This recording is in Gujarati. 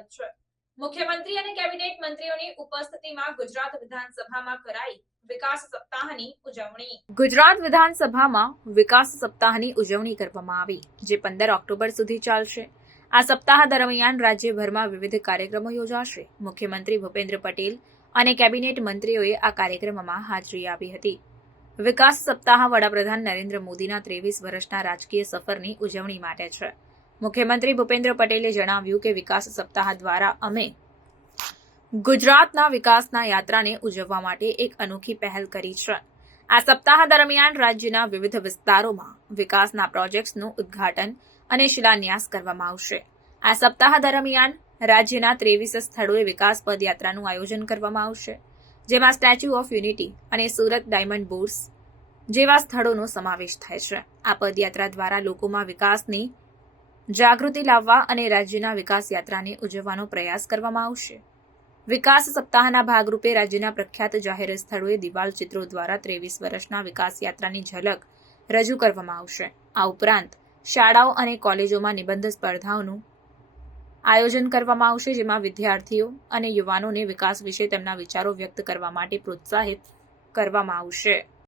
સ્વાગત છે। મુખ્યમંત્રી અને કેબિનેટ મંત્રીઓની ઉપસ્થિતિમાં ગુજરાત વિધાનસભામાં કરાઈ વિકાસ સપ્તાહની ઉજવણી। ગુજરાત વિધાનસભામાં વિકાસ સપ્તાહની ઉજવણી કરવામાં આવી, જે 15 ઓક્ટોબર સુધી ચાલશે। આ સપ્તાહ દરમિયાન રાજ્યભરમાં વિવિધ કાર્યક્રમો યોજાશે। મુખ્યમંત્રી ભૂપેન્દ્ર પટેલ અને કેબિનેટ મંત્રીઓએ આ કાર્યક્રમમાં હાજરી આપી હતી। વિકાસ સપ્તાહ વડાપ્રધાન નરેન્દ્ર મોદીના 23 વર્ષના રાજકીય સફરની ઉજવણી માટે છે। મુખ્યમંત્રી ભૂપેન્દ્ર પટેલે જણાવ્યું કે વિકાસ સપ્તાહ દ્વારા અમે ગુજરાતના વિકાસના યાત્રાને ઉજવવા માટે એક અનોખી પહેલ કરી છે। આ સપ્તાહ દરમિયાન રાજ્યના વિવિધ વિસ્તારોમાં વિકાસના પ્રોજેક્ટ્સનું ઉદ્ઘાટન અને શિલાન્યાસ કરવામાં આવશે। આ સપ્તાહ દરમિયાન રાજ્યના 23 સ્થળોએ વિકાસ પદયાત્રાનું આયોજન કરવામાં આવશે, જેમાં સ્ટેચ્યુ ઓફ યુનિટી અને સુરત ડાયમંડ બુર્સ જેવા સ્થળોનો સમાવેશ થાય છે। આ પદયાત્રા દ્વારા લોકોમાં વિકાસની જાગૃતિ લાવવા અને રાજ્યના વિકાસ યાત્રાને ઉજવવાનો પ્રયાસ કરવામાં આવશે। વિકાસ સપ્તાહના ભાગરૂપે રાજ્યના પ્રખ્યાત જાહેર સ્થળોએ દિવાલ ચિત્રો દ્વારા 23 વર્ષના વિકાસ યાત્રાની ઝલક રજૂ કરવામાં આવશે। આ ઉપરાંત શાળાઓ અને કોલેજોમાં નિબંધ સ્પર્ધાઓનું આયોજન કરવામાં આવશે, જેમાં વિદ્યાર્થીઓ અને યુવાનોને વિકાસ વિશે તેમના વિચારો વ્યક્ત કરવા માટે પ્રોત્સાહિત કરવામાં આવશે।